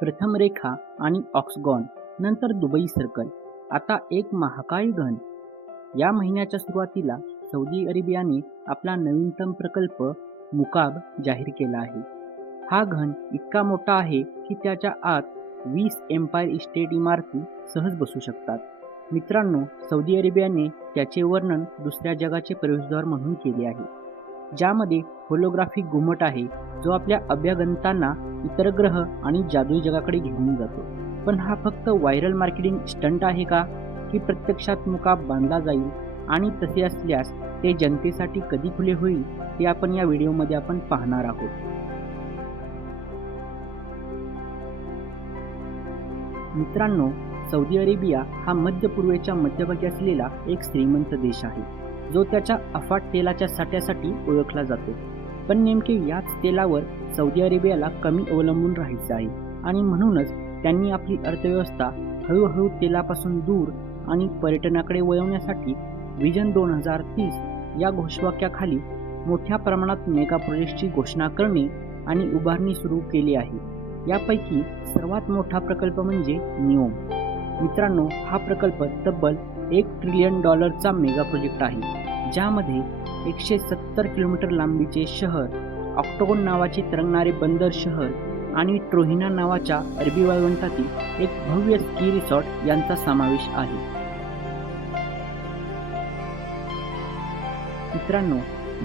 प्रथम रेखा आणि ऑक्सगॉन नंतर दुबई सर्कल आता एक महाकाय घन. या महिन्याच्या सुरुवातीला सौदी अरेबियाने आपला नवीनतम प्रकल्प मुकाब जाहीर केला आहे. हा घन इतका मोठा आहे की त्याच्या आत वीस एम्पायर इस्टेट इमारती सहज बसू शकतात. मित्रांनो सौदी अरेबियाने त्याचे वर्णन दुसऱ्या जगाचे प्रवेशद्वार म्हणून केले आहे. ज्यामध्ये होलोग्राफिक घुमट आहे जो आपल्या अभ्यागंतांना इतर ग्रह आणि जादुई जगाकडे घेऊन जातो. पण हा फक्त व्हायरल मार्केटिंग स्टंट आहे का? की प्रत्यक्षात मुकाब बांधला जाईल आणि तसे असल्यास ते जनतेसाठी कधी खुले होईल ते आपण या व्हिडिओमध्ये आपण पाहणार आहोत. मित्रांनो सौदी अरेबिया हा मध्य पूर्वेच्या मध्यभागी असलेला एक श्रीमंत देश आहे. जो त्याच्या अफाट तेलाच्या साठ्यासाठी ओळखला जातो. पण नेमके याच तेलावर सौदी अरेबियाला कमी अवलंबून राहायचं आहे. आणि म्हणूनच त्यांनी आपली अर्थव्यवस्था हळूहळू तेलापासून दूर आणि पर्यटनाकडे वळवण्यासाठी विजन दोन हजार तीस या घोषवाक्याखाली मोठ्या प्रमाणात मेगा प्रोजेक्टची घोषणा करणे आणि उभारणी सुरू केली आहे. यापैकी सर्वात मोठा प्रकल्प म्हणजे निओम. मित्रांनो हा प्रकल्प तब्बल एक ट्रिलियन डॉलरचा मेगा प्रोजेक्ट आहे ज्यामध्ये एकशे सत्तर किलोमीटर लांबीचे शहर ऑक्टोगोन नावाचे तरंगणारे बंदर शहर आणि ट्रोहिना नावाच्या अरबी वाळवंटातील एक भव्य स्की रिसॉर्ट यांचा समावेश आहे. मित्रांनो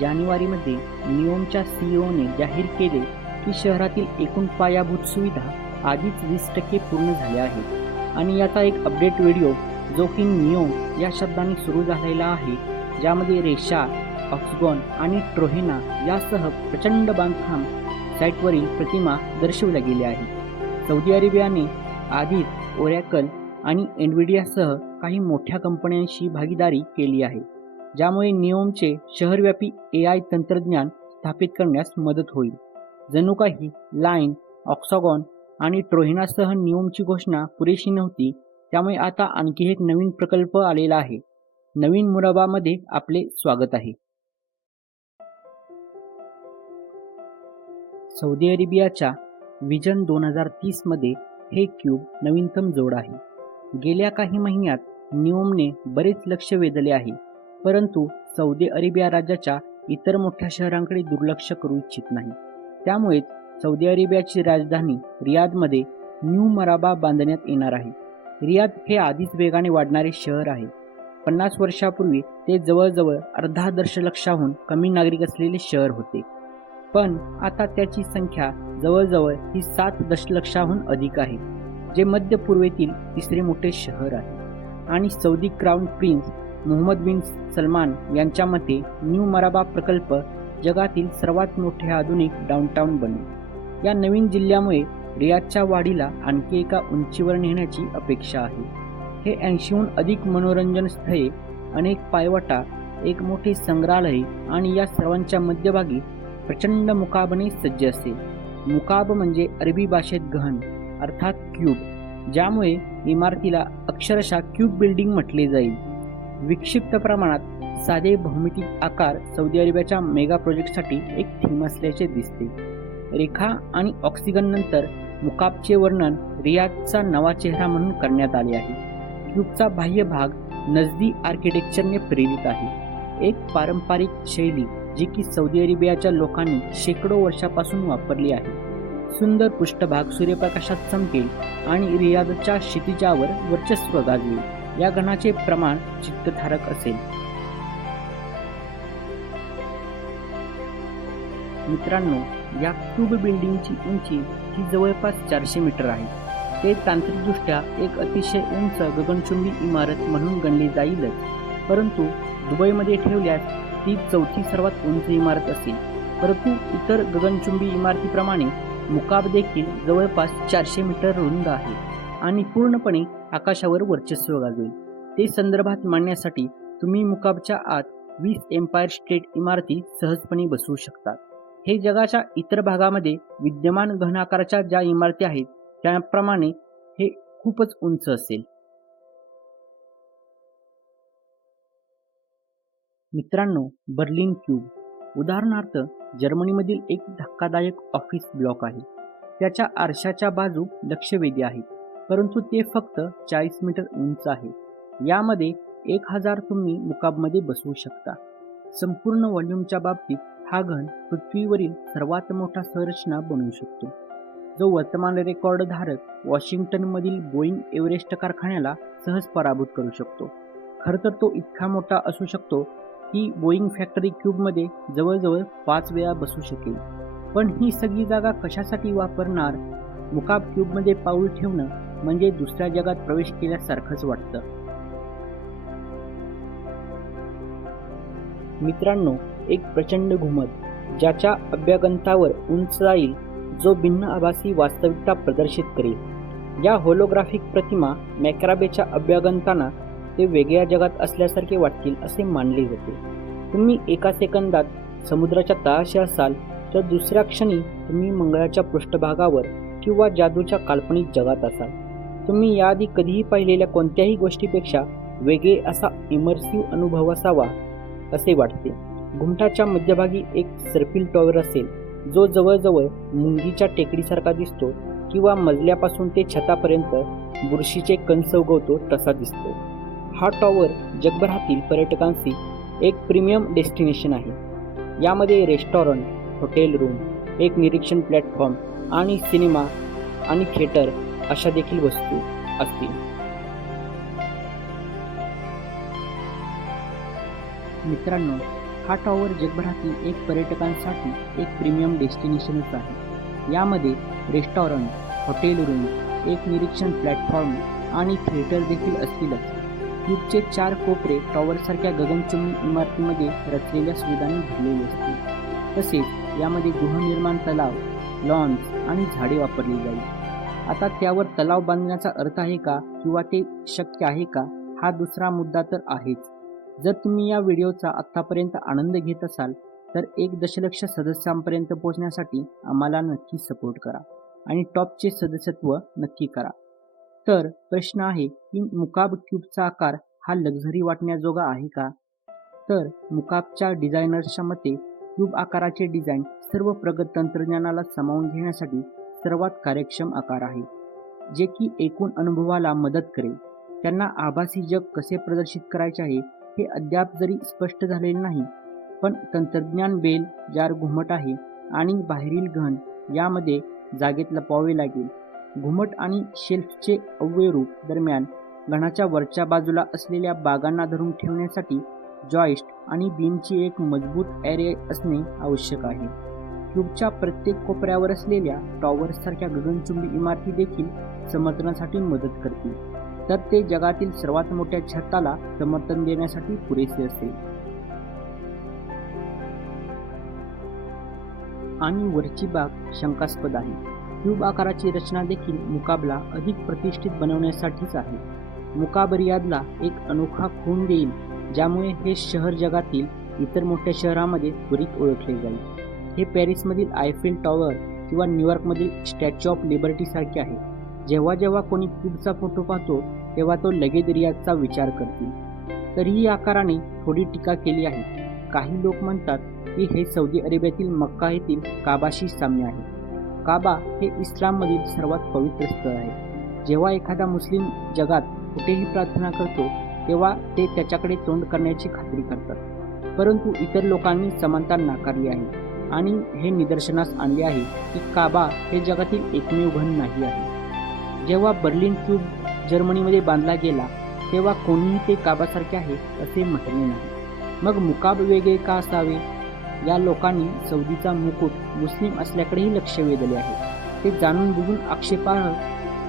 जानेवारीमध्ये निओमच्या सीईओने जाहीर केले की शहरातील एकूण पायाभूत सुविधा आधीच वीस टक्के पूर्ण झाल्या आहेत आणि याचा एक अपडेट व्हिडिओ जो की निओम या शब्दाने सुरू झालेला आहे ज्यामध्ये रेषा ऑक्सगॉन आणि ट्रोहेना यासह प्रचंड बांधकाम साईटवरील प्रतिमा दर्शवल्या गेल्या आहेत. सौदी अरेबियाने आधीच ओरॅकल आणि एनविडियासह काही मोठ्या कंपन्यांशी भागीदारी केली आहे ज्यामुळे नियोमचे शहरव्यापी ए आय तंत्रज्ञान स्थापित करण्यास मदत होईल. जणू काही लाईन ऑक्सागॉन आणि ट्रोहिनासह नियोमची घोषणा पुरेशी नव्हती त्यामुळे आता आणखी एक नवीन प्रकल्प आलेला आहे. नवीन मुराबामध्ये आपले स्वागत आहे. सौदी अरेबियाच्या विजन दोन हजार तीसमध्ये हे क्यूब नवीनतम जोड आहे. गेल्या काही महिन्यात नियोमने बरेच लक्ष वेधले आहे परंतु सौदी अरेबिया राज्याच्या इतर मोठ्या शहरांकडे दुर्लक्ष करू इच्छित नाही. त्यामुळेच सौदी अरेबियाची राजधानी रियादमध्ये न्यू मराबा बांधण्यात येणार आहे. रियाद हे आधीच वेगाने वाढणारे शहर आहे. पन्नास वर्षापूर्वी ते जवळजवळ अर्धा दशलक्षाहून कमी नागरिक असलेले शहर होते. पण आता त्याची संख्या जवळजवळ ही सात दशलक्षाहून अधिक आहे जे मध्य पूर्वेतील तिसरे मोठे शहर आहे. आणि Saudi crown prince Mohammed bin Salman यांच्या मते न्यू मराबा प्रकल्प जगातील सर्वात मोठे आधुनिक डाऊनटाऊन बनेल. या नवीन जिल्ह्यामुळे रियादच्या वाढीला आणखी एका उंचीवर नेण्याची अपेक्षा आहे. हे ऐंशीहून अधिक मनोरंजन स्थळे अनेक पायवाटा एक मोठे संग्रहालय आणि या सर्वांच्या मध्यभागी प्रचंड मुकाबने सज्ज असते. मुकाब म्हणजे अरबी भाषेत गहन अर्थात क्यूब ज्यामुळे इमारतीला अक्षरशः क्यूब बिल्डिंग म्हटले जाईल. विक्षिप्त प्रमाणात साधे भौमितिक आकार सौदी अरेबियाच्या मेगा प्रोजेक्टसाठी एक थीम असल्याचे दिसते. रेखा आणि ऑक्सिगन नंतर मुकाबचे वर्णन रियादचा नवा चेहरा म्हणून करण्यात आले आहे. क्यूबचा बाह्य भाग नजदी आर्किटेक्चरने प्रेरित आहे. एक पारंपरिक शैली. जी की सौदी अरेबियाच्या लोकांनी शेकडो वर्षापासून वापरली आहे. सुंदर पृष्ठभाग सूर्यप्रकाशात चमकेल आणि रियादच्या क्षितिजावर वर्चस्व गाजवेल. या गणाचे प्रमाण चित्तधारक असेल. मित्रांनो या क्यूब बिल्डिंगची उंची ही जवळपास चारशे मीटर आहे. ते तांत्रिकदृष्ट्या एक अतिशय उंच गगनचुंबी इमारत म्हणून गणली जाईलच. परंतु दुबईमध्ये ठेवल्यास ती चौथी सर्वात उंच इमारत असेल. परंतु इतर गगनचुंबी इमारतीप्रमाणे मुकाब देखील जवळपास चारशे मीटर रुंद आहे आणि पूर्णपणे आकाशावर वर्चस्व गाजवेल. ते संदर्भात मांडण्यासाठी तुम्ही मुकाबच्या आत वीस एम्पायर स्टेट इमारती सहजपणे बसवू शकता. हे जगाच्या इतर भागामध्ये विद्यमान घनाकाराच्या ज्या इमारती आहेत त्याप्रमाणे हे खूपच उंच असेल. मित्रांनो बर्लिन क्यूब. उदाहरणार्थ जर्मनीमधील एक धक्कादायक ऑफिस ब्लॉक आहे. त्याच्या आरशाच्या बाजू लक्षवेधी आहेत परंतु ते फक्त चाळीस मीटर उंच आहे. यामध्ये एक हजार तुम्ही मुकाबमध्ये बसवू शकता. संपूर्ण व्हॉल्यूमच्या बाबतीत हा घन पृथ्वीवरील सर्वात मोठा संरचना बनवू शकतो. जो वर्तमान रेकॉर्डधारक वॉशिंग्टनमधील बोईंग एव्हरेस्ट कारखान्याला सहज पराभूत करू शकतो. खरं तर तो इतका मोठा असू शकतो की बोईंग फॅक्टरी क्यूबमध्ये जवळजवळ पाच वेळा बसू शकेल. पण ही सगळी जागा कशासाठी वापरणार? मुकाब क्यूबमध्ये पाऊल ठेवणं म्हणजे दुसऱ्या जगात प्रवेश केल्यासारखंच वाटतं. मित्रांनो एक प्रचंड घुमत ज्याच्या अभ्यागंतावर उंच जाईल जो भिन्न आभासी वास्तविकता प्रदर्शित करेल. या होलोग्राफिक प्रतिमा मॅक्राबेच्या अभ्यागंतांना ते वेगळ्या जगात असल्यासारखे वाटतील असे मानले जाते तुम्ही एका सेकंदात समुद्राच्या तळाशी असाल तर दुसऱ्या क्षणी तुम्ही मंगळाच्या पृष्ठभागावर किंवा जादूच्या काल्पनिक जगात असाल. तुम्ही याआधी कधीही पाहिलेल्या कोणत्याही गोष्टीपेक्षा वेगळे असा इमर्सिव्ह अनुभव असावा असे वाटते. घुमटाच्या मध्यभागी एक सर्पिल टॉवर असेल जो जवळजवळ मुंगीच्या टेकडीसारखा दिसतो किंवा मजल्यापासून ते छतापर्यंत बुरशीचे कंस उगवतो तसा दिसतो. हा टॉवर जगभरातील पर्यटकांचे एक प्रीमियम डेस्टिनेशन आहे. यामध्ये रेस्टॉरंट हॉटेल रूम एक निरीक्षण प्लॅटफॉर्म आणि सिनेमा आणि थिएटर अशा देखील वस्तू असतील. मित्रांनो हा टॉवर जगभरातील एक पर्यटकांसाठी एक प्रीमियम डेस्टिनेशनच आहे. यामध्ये रेस्टॉरंट हॉटेल रूम एक निरीक्षण प्लॅटफॉर्म आणि थिएटर देखील असतीलच. क्यूबचे चार कोपरे टॉवरसारख्या गगनचुंबी इमारतीमध्ये रचलेल्या सुविधांनी भरलेले असतील. तसेच यामध्ये गृहनिर्माण तलाव लॉन्स आणि झाडे वापरली जाईल. आता त्यावर तलाव बांधण्याचा अर्थ आहे का किंवा ते शक्य आहे का हा दुसरा मुद्दा तर आहेच. जर तुम्ही या व्हिडिओचा आत्तापर्यंत आनंद घेत असाल तर एक दशलक्ष सदस्यांपर्यंत पोहोचण्यासाठी आम्हाला नक्की सपोर्ट करा आणि टॉपचे सदस्यत्व नक्की करा. तर प्रश्न आहे की मुकाब क्यूबचा आकार हा लक्झरी वाटण्याजोगा आहे का? तर मुकाबच्या डिझायनर्सच्या मते क्यूब आकाराचे डिझाईन सर्व प्रगत तंत्रज्ञानाला सामावून घेण्यासाठी सर्वात कार्यक्षम आकार आहे जे की एकूण अनुभवाला मदत करेल. त्यांना आभासी जग कसे प्रदर्शित करायचे आहे हे अद्याप जरी स्पष्ट झालेले नाही पण तंत्रज्ञान बेल जार घुमट आहे आणि बाहेरील घन यामध्ये जागेत लपवावे लागेल. घुमट आणि शेल्फचे अव्यय रूप दरम्यान घणाच्या वरच्या बाजूला असलेल्या बागांना धरून ठेवण्यासाठी जॉईस्ट आणि बीमची एक मजबूत ॲरे असणे आवश्यक आहे. क्यूबच्या प्रत्येक कोपऱ्यावर असलेल्या टॉवर्ससारख्या गगनचुंबी इमारती देखील समर्थनासाठी मदत करतील. तर ते जगातील सर्वात मोठ्या छताला समर्थन देण्यासाठी पुरेसे असेल. आणि वरची बाग शंकास्पद आहे. क्यूब आकाराची रचना देखील मुकाबला अधिक प्रतिष्ठित बनवण्यासाठीच आहे. मुकाबरियादला एक अनोखा खून देईल ज्यामुळे हे शहर जगातील इतर मोठ्या शहरामध्ये त्वरित ओळखले जाईल. हे पॅरिसमधील आयफेल टॉवर किंवा न्यूयॉर्कमधील स्टॅच्यू ऑफ लिबर्टीसारखे आहे. जेव्हा जेव्हा कोणी क्यूबचा फोटो पाहतो तेव्हा तो लगेच रियादचा विचार करतील. तरीही आकाराने थोडी टीका केली आहे. काही लोक म्हणतात की हे सौदी अरेबियातील मक्का येथील काबाशी साम्य आहे. काबा हे इस्लाममधील सर्वात पवित्र स्थळ आहे. जेव्हा एखादा मुस्लिम जगात कुठेही प्रार्थना करतो तेव्हा ते त्याच्याकडे तोंड करण्याची खात्री करतात. परंतु इतर लोकांनी समानता नाकारली आहे आणि हे निदर्शनास आणले आहे की काबा हे जगातील एकमेव घन नाही आहे. जेव्हा बर्लिन क्यूब जर्मनीमध्ये बांधला गेला तेव्हा कोणीही ते काबासारखे आहे असे म्हटले नाही. मग मुकाब वेगळे का असावे? या लोकांनी सौदीचा मुकुट मुस्लिम असल्याकडेही लक्ष वेधले आहे. ते जाणून बुजून आक्षेपार्ह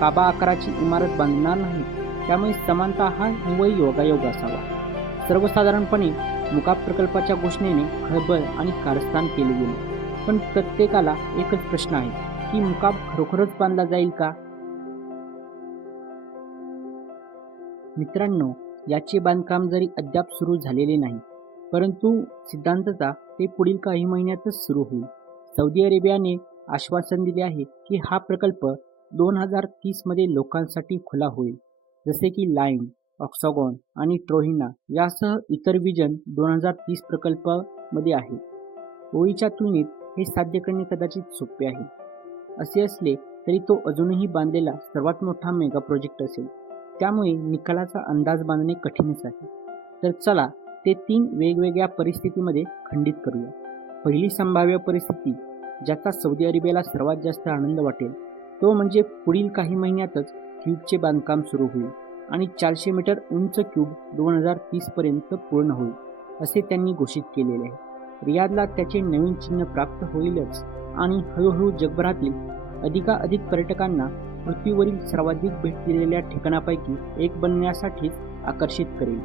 काबा आकाराची इमारत बांधणार नाही त्यामुळे समानता हा निवळ योगायोग असावा. सर्वसाधारणपणे मुकाब प्रकल्पाच्या घोषणेने खळबळ आणि कारस्थान केले गेले. पण प्रत्येकाला एकच प्रश्न आहे की मुकाब खरोखरच बांधला जाईल का? मित्रांनो याचे बांधकाम जरी अद्याप सुरू झालेले नाही परंतु सिद्धांतचा ते पुढील काही महिन्यातच सुरू होईल. सौदी अरेबियाने आश्वासन दिले आहे की हा प्रकल्प दोन हजार तीसमध्ये लोकांसाठी खुला होईल. जसे की लाईन ऑक्सॉगॉन आणि ट्रोहिना यासह इतर विजन दोन हजार तीस प्रकल्पामध्ये आहे. ओळीच्या तुलनेत हे साध्य करणे कदाचित सोपे आहे. असे असले तरी तो अजूनही बांधलेला सर्वात मोठा मेगा प्रोजेक्ट असेल. त्यामुळे निकालाचा अंदाज बांधणे कठीणच आहे. तर चला ते तीन वेगवेगळ्या परिस्थितीमध्ये खंडित करूया. पहिली संभाव्य परिस्थिती ज्याचा सौदी अरेबियाला सर्वात जास्त आनंद वाटेल तो म्हणजे पुढील काही महिन्यातच क्यूबचे बांधकाम सुरू होईल आणि चारशे मीटर उंच क्यूब दोन हजार तीसपर्यंत पूर्ण होईल असे त्यांनी घोषित केलेले आहे. रियादला त्याचे नवीन चिन्ह प्राप्त होईलच आणि हळूहळू जगभरातील अधिकाधिक पर्यटकांना पृथ्वीवरील सर्वाधिक भेट दिलेल्या ठिकाणापैकी एक बनण्यासाठी आकर्षित करेल.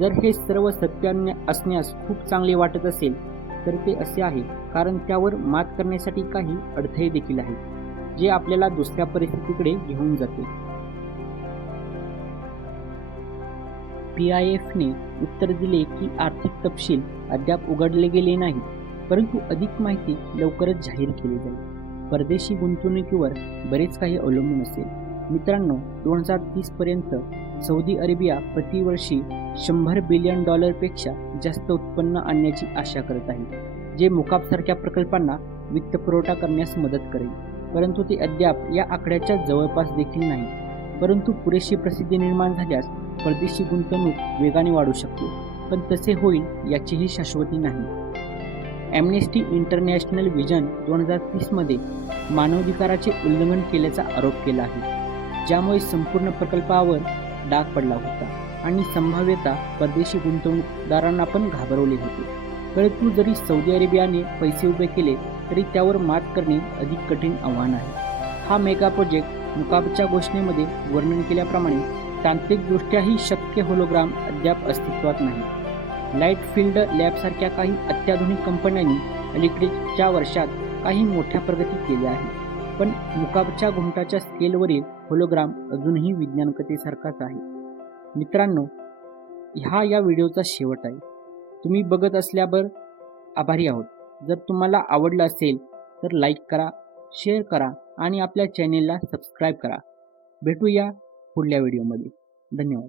जर हे सर्व सत्यान्य असण्यास खूप चांगले वाटत असेल तर ते असे आहे कारण त्यावर मात करण्यासाठी काही अडथळे देखील आहेत जे आपल्याला दुसऱ्या परिस्थितीकडे घेऊन जाते पी आय एफने उत्तर दिले की आर्थिक तपशील अद्याप उघडले गेले नाहीत परंतु अधिक माहिती लवकरच जाहीर केली जाईल. परदेशी गुंतवणुकीवर बरेच काही अवलंबून असेल. मित्रांनो दोन हजार तीसपर्यंत सौदी अरेबिया प्रतिवर्षी शंभर बिलियन डॉलरपेक्षा जास्त उत्पन्न आणण्याची आशा करत आहे जे मुकाबसारख्या प्रकल्पांना वित्तपुरवठा करण्यास मदत करेल. परंतु ते अद्याप या आकड्याच्या जवळपास देखील नाही परंतु पुरेशी प्रसिद्धी निर्माण झाल्यास परदेशी गुंतवणूक वेगाने वाढू शकते पण तसे होईल याचीही शाश्वती नाही. ॲम्नेस्टी इंटरनॅशनल विजन दोन हजार तीसमध्ये मानवाधिकाराचे उल्लंघन केल्याचा आरोप केला आहे ज्यामुळे संपूर्ण प्रकल्पावर डाग पडला होता आणि संभाव्यता परदेशी गुंतवणूकदारांना पण घाबरवले होते. परंतु जरी सौदी अरेबियाने पैसे उभे केले तरी त्यावर मात करणे अधिक कठीण आव्हान आहे. हा मेगा प्रोजेक्ट मुकाबच्या घोषणेमध्ये वर्णन केल्याप्रमाणे तांत्रिकदृष्ट्याही शक्य होलोग्राम अद्याप अस्तित्वात नाही. लाइट फील्ड लॅबसारख्या काही अत्याधुनिक कंपन्यांनी अलीकडेच्या वर्षात काही मोठ्या प्रगती केल्या आहे पण मुकाबच्या घुमटाच्या स्केलवरील होलोग्राम अजूनही विज्ञानकथेसारखाच आहे. मित्रांनो हा या व्हिडिओचा शेवट आहे. तुम्ही बघत असल्यावर आभारी आहोत. जर तुम्हाला आवडलं असेल तर लाईक करा शेअर करा आणि आपल्या चॅनेलला सबस्क्राईब करा. भेटूया पुढल्या व्हिडिओमध्ये. धन्यवाद.